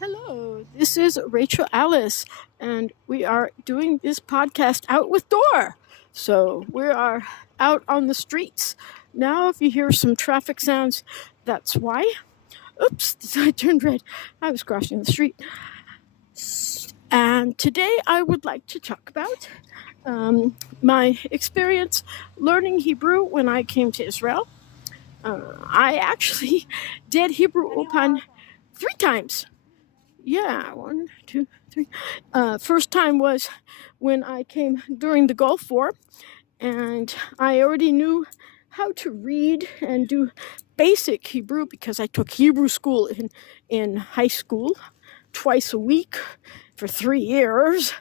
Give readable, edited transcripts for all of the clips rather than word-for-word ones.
Hello, this is Rachael Alice, and we are doing this podcast out with Dor. So we are out on the streets. Now, if you hear some traffic sounds, that's why. Oops, I turned red. I was crossing the street. And today I would like to talk about my experience learning Hebrew when I came to Israel. I actually did Hebrew Ulpan 3 times. Yeah, 1, 2, 3. First time was when I came during the Gulf War, and I already knew how to read and do basic Hebrew because I took Hebrew school in high school twice a week for 3 years.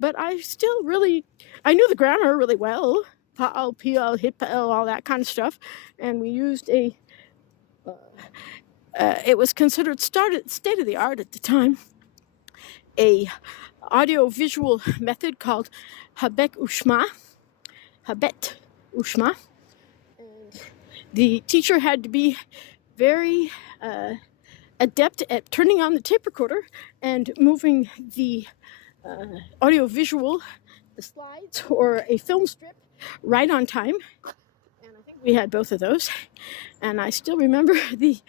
But I knew the grammar really well. Pa'al, pi'al, hitpa'el, all that kind of stuff. And we used it was considered state of the art at the time, a audio-visual method called Habet Ushma. And the teacher had to be very adept at turning on the tape recorder and moving the audio-visual, the slides, or a film strip right on time. And I think we had both of those. And I still remember the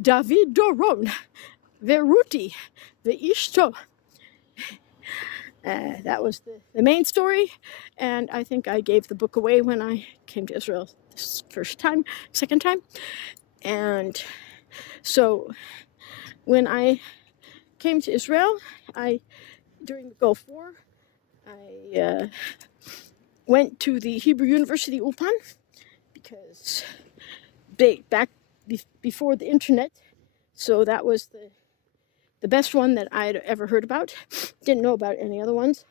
David Doron, Veruti, the Ishto. That was the main story, and I think I gave the book away when I came to Israel this second time. And so when I came to Israel, during the Gulf War, I went to the Hebrew University Ulpan because back before the internet, so that was the best one that I had ever heard about. Didn't know about any other ones.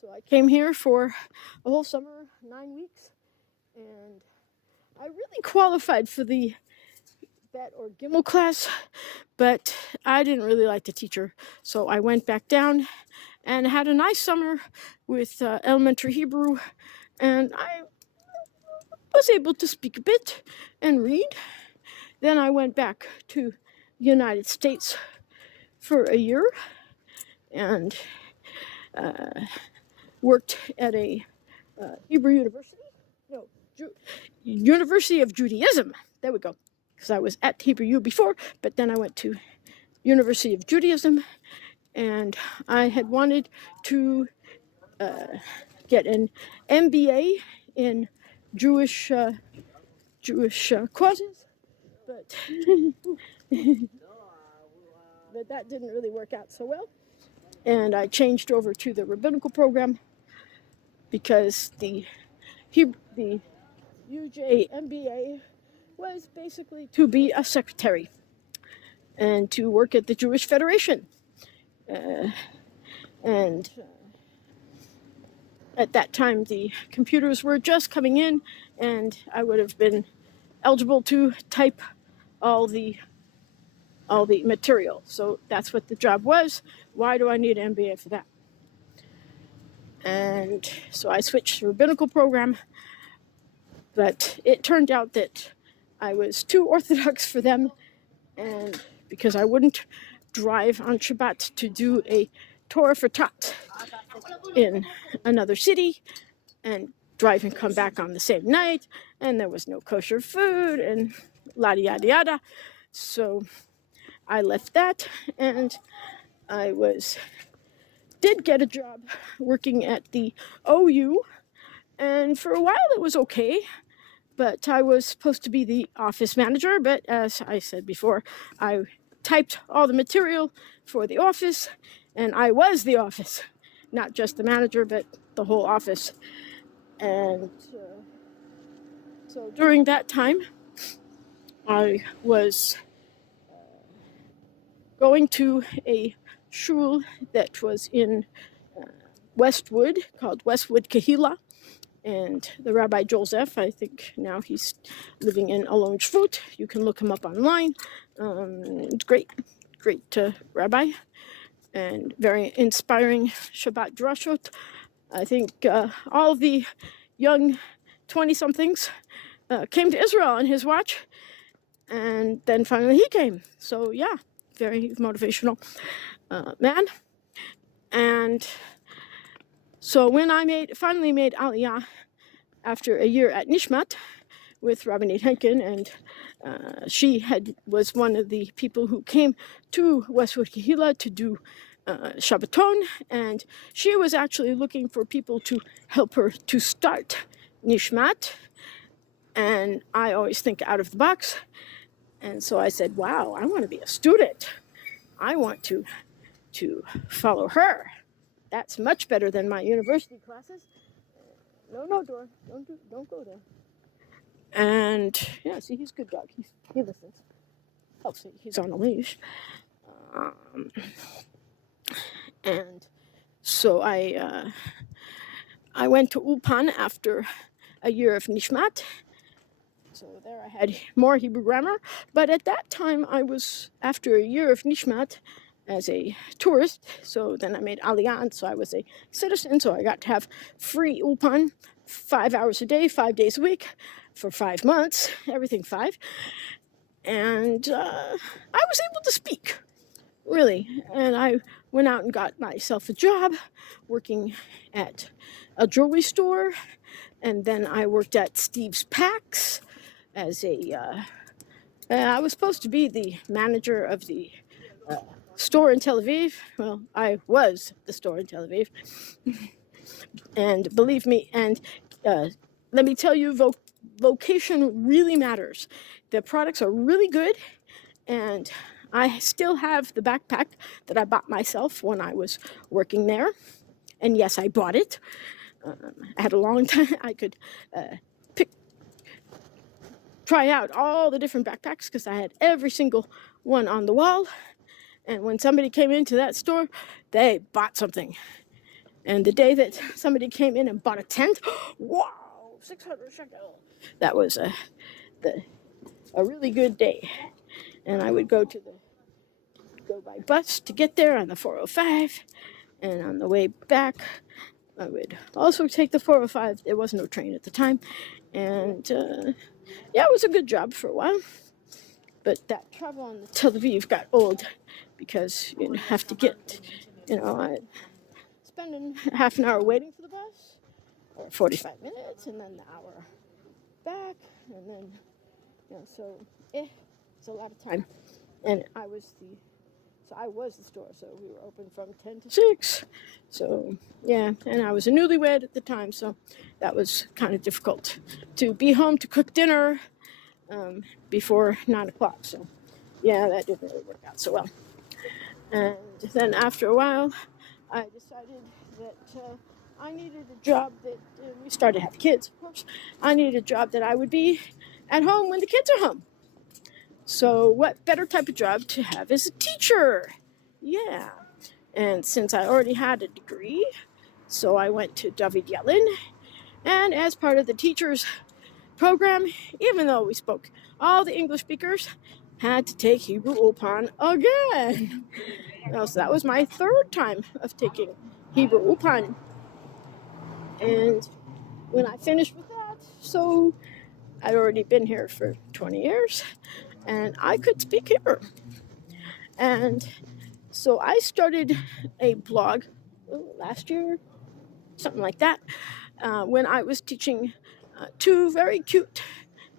So I came here for a whole summer, 9 weeks, and I really qualified for the Bet or Gimel class, but I didn't really like the teacher. So I went back down and had a nice summer with elementary Hebrew, and I was able to speak a bit and read. Then I went back to the United States for a year and worked at a Hebrew university. No, University of Judaism. There we go. Because I was at Hebrew U before, but then I went to University of Judaism, and I had wanted to get an MBA in Jewish causes, but but that didn't really work out so well. And I changed over to the rabbinical program because the UJ MBA was basically to be a secretary and to work at the Jewish Federation. And at that time, the computers were just coming in, and I would have been eligible to type all the material. So that's what the job was. Why do I need an MBA for that? And so I switched to the rabbinical program, but it turned out that I was too orthodox for them, and because I wouldn't drive on Shabbat to do a Torah for Tat in another city and drive and come back on the same night, and there was no kosher food and yada yada yada. So I left that, and I did get a job working at the OU, and for a while it was okay, but I was supposed to be the office manager, but as I said before, I typed all the material for the office, and I was the office, not just the manager, but the whole office. And so during that time, I was going to a shul that was in Westwood, called Westwood Kahila, and the Rabbi Joseph, I think now he's living in Alon Shvut. You can look him up online. Great rabbi, and very inspiring Shabbat drashot. I think all of the young 20-somethings came to Israel on his watch, and then finally he came. So yeah, very motivational man. And so when I finally made Aliyah after a year at Nishmat with Rabbanit Henkin, and she was one of the people who came to Westwood Kehillah to do Shabbaton, and she was actually looking for people to help her to start Nishmat, and I always think out of the box, and so I said, wow, I want to be a student. I want to follow her. That's much better than my university classes. No, Dora, don't go there. And yeah, see, he's a good dog. He listens. Oh, see, he's on a leash. And so I went to Ulpan after a year of Nishmat. So there I had more Hebrew grammar. But at that time, I was, after a year of Nishmat, as a tourist, so then I made Aliyah, and so I was a citizen, so I got to have free Ulpan, 5 hours a day, 5 days a week, for 5 months, everything 5, and I was able to speak, really, and I went out and got myself a job working at a jewelry store, and then I worked at Steve's Packs as I was supposed to be the manager of the store in Tel Aviv. Well, I was the store in Tel Aviv. And believe me, and let me tell you, location really matters. The products are really good, and I still have the backpack that I bought myself when I was working there. And yes, I bought it. I had a long time. I could try out all the different backpacks because I had every single one on the wall. And when somebody came into that store, they bought something. And the day that somebody came in and bought a tent, wow, 600 shekel. That was a really good day. And I would go by bus to get there on the 405. And on the way back, I would also take the 405. There was no train at the time. And yeah, it was a good job for a while. But that travel on the Tel Aviv got old because you have to get, spending half an hour waiting for the bus, or 45 minutes, and then the hour back, and then, so it's a lot of time. And I was the store, so we were open from 10 to 6. So, yeah, and I was a newlywed at the time, so that was kind of difficult to be home to cook dinner before 9 o'clock. So, yeah, that didn't really work out so well. And then after a while, I decided that I needed a job that, we started to have kids, of course. I needed a job that I would be at home when the kids are home. So what better type of job to have as a teacher? Yeah. And since I already had a degree, so I went to David Yellin. And as part of the teachers program, even though we spoke, all the English speakers had to take Hebrew Ulpan again. So that was my 3rd time of taking Hebrew Ulpan. And when I finished with that, so I'd already been here for 20 years, and I could speak Hebrew. And so I started a blog last year, something like that, when I was teaching 2 very cute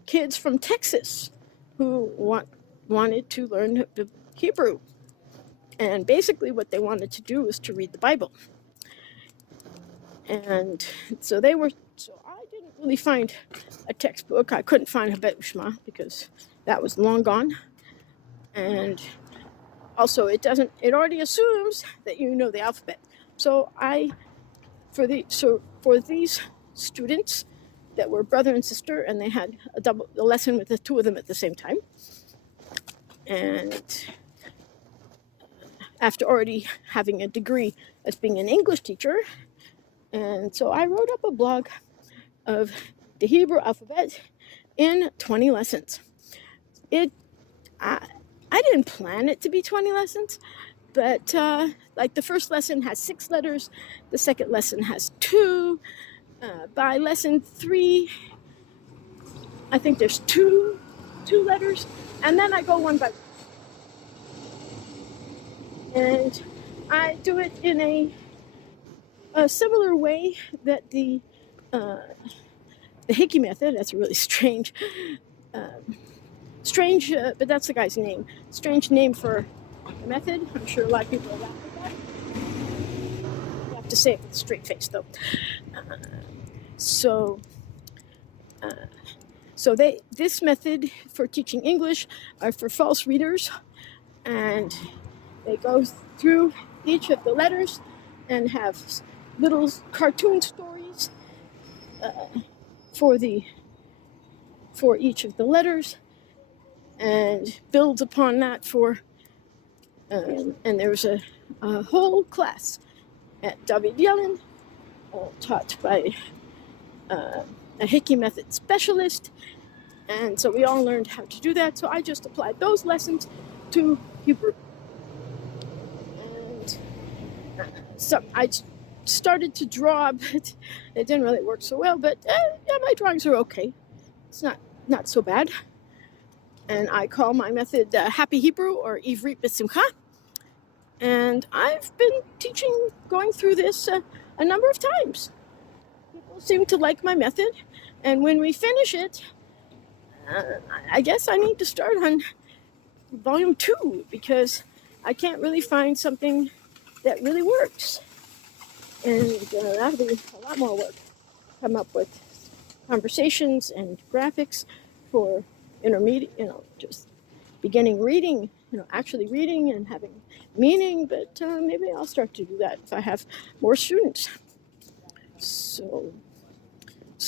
kids from Texas who wanted to learn Hebrew. And basically what they wanted to do was to read the Bible. And so I didn't really find a textbook. I couldn't find Habet Ushma because that was long gone. And also it already assumes that you know the alphabet. So for these students that were brother and sister, and they had a lesson with the 2 of them at the same time. And after already having a degree as being an English teacher, and so I wrote up a blog of the Hebrew alphabet in 20 lessons. I didn't plan it to be 20 lessons, but like the first lesson has 6 letters, the second lesson has 2. By lesson 3, I think there's two letters, and then I go one by. And I do it in a similar way that the Hickey method. That's a really strange, but that's the guy's name. Strange name for the method. I'm sure a lot of people are laughing at that. You have to say it with a straight face, though. So this method for teaching English are for false readers, and they go through each of the letters and have little cartoon stories for each of the letters, and builds upon that and there's a whole class at David Yellen, taught by a Hickey method specialist, and so we all learned how to do that. So I just applied those lessons to Hebrew, and so I started to draw, but it didn't really work so well. But yeah, my drawings are okay. It's not so bad. And I call my method Happy Hebrew, or Ivrit B'Simcha. And I've been going through this a number of times. People seem to like my method, and when we finish it, I guess I need to start on volume 2, because I can't really find something that really works. And that'll be a lot more work. Come up with conversations and graphics for intermediate, just beginning reading, actually reading and having meaning. But maybe I'll start to do that if I have more students. So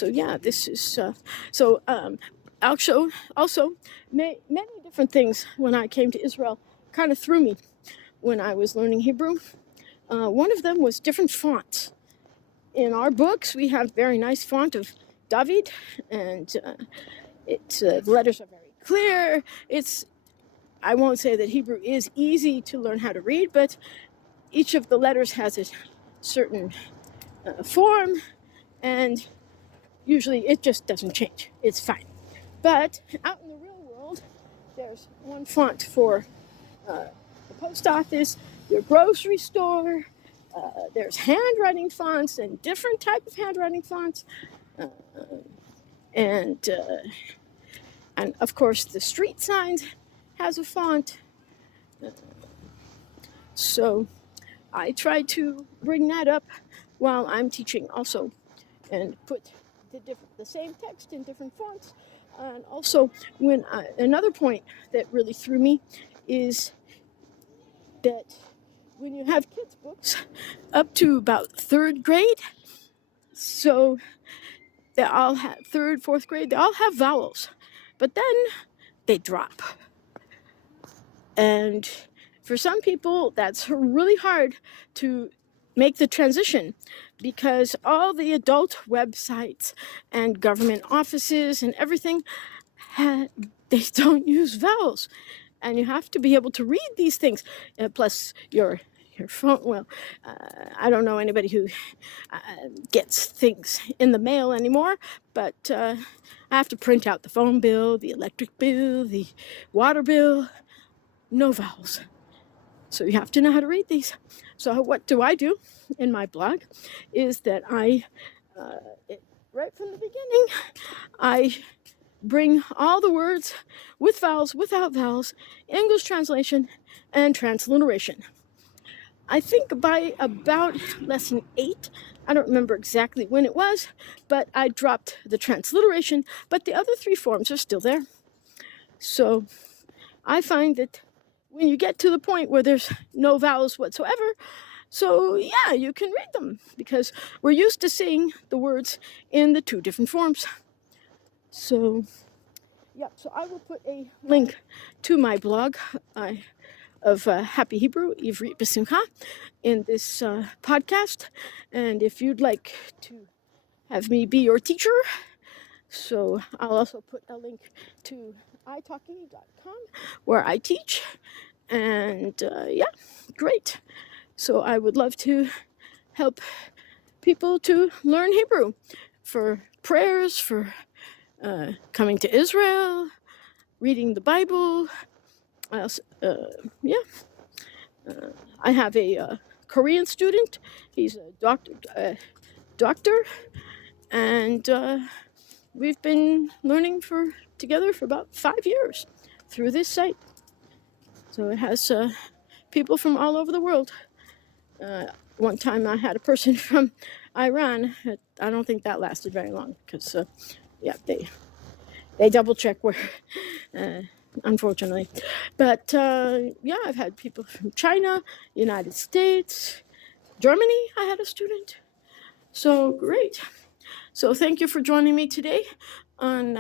yeah, this is also many different things when I came to Israel kind of threw me when I was learning Hebrew. One of them was different fonts. In our books, we have very nice font of David, and the letters are very clear. I won't say that Hebrew is easy to learn how to read, but each of the letters has a certain form, and usually it just doesn't change. It's fine. But out in the real world, there's one font for the post office, your grocery store. There's handwriting fonts and different type of handwriting fonts, and of course the street signs has a font. So I try to bring that up while I'm teaching also, and put the same text in different fonts. And also, another point that really threw me is that when you have kids' books up to about 3rd grade, so they all have 3rd, 4th grade, they all have vowels, but then they drop. And for some people, that's really hard to make the transition, because all the adult websites and government offices and everything, they don't use vowels, and you have to be able to read these things. Plus your phone. Well, I don't know anybody who gets things in the mail anymore, but I have to print out the phone bill, the electric bill, the water bill. No vowels. So you have to know how to read these. So what do I do in my blog is that right from the beginning, I bring all the words with vowels, without vowels, English translation, and transliteration. I think by about lesson 8, I don't remember exactly when it was, but I dropped the transliteration, but the other 3 forms are still there. So I find that when you get to the point where there's no vowels whatsoever, so yeah, you can read them, because we're used to seeing the words in the 2 different forms. So yeah, so I will put a link to my blog of Happy Hebrew, Ivrit B'Simcha, in this podcast. And if you'd like to have me be your teacher, so I'll also put a link to italki.com, where I teach. And yeah, great. So I would love to help people to learn Hebrew for prayers, for coming to Israel, reading the Bible. I I have a Korean student. He's a doctor, and we've been learning together for about 5 years through this site. So it has people from all over the world. One time I had a person from Iran. I don't think that lasted very long because, yeah, they double check where, unfortunately. But yeah, I've had people from China, United States, Germany. I had a student. So great. So thank you for joining me today on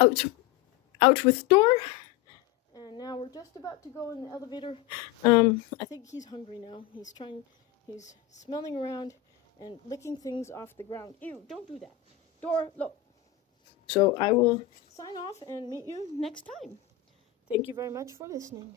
Out with Door. And now we're just about to go in the elevator. I think he's hungry now. He's smelling around and licking things off the ground. Ew, don't do that. Door, look. So I will sign off and meet you next time. Thank you very much for listening.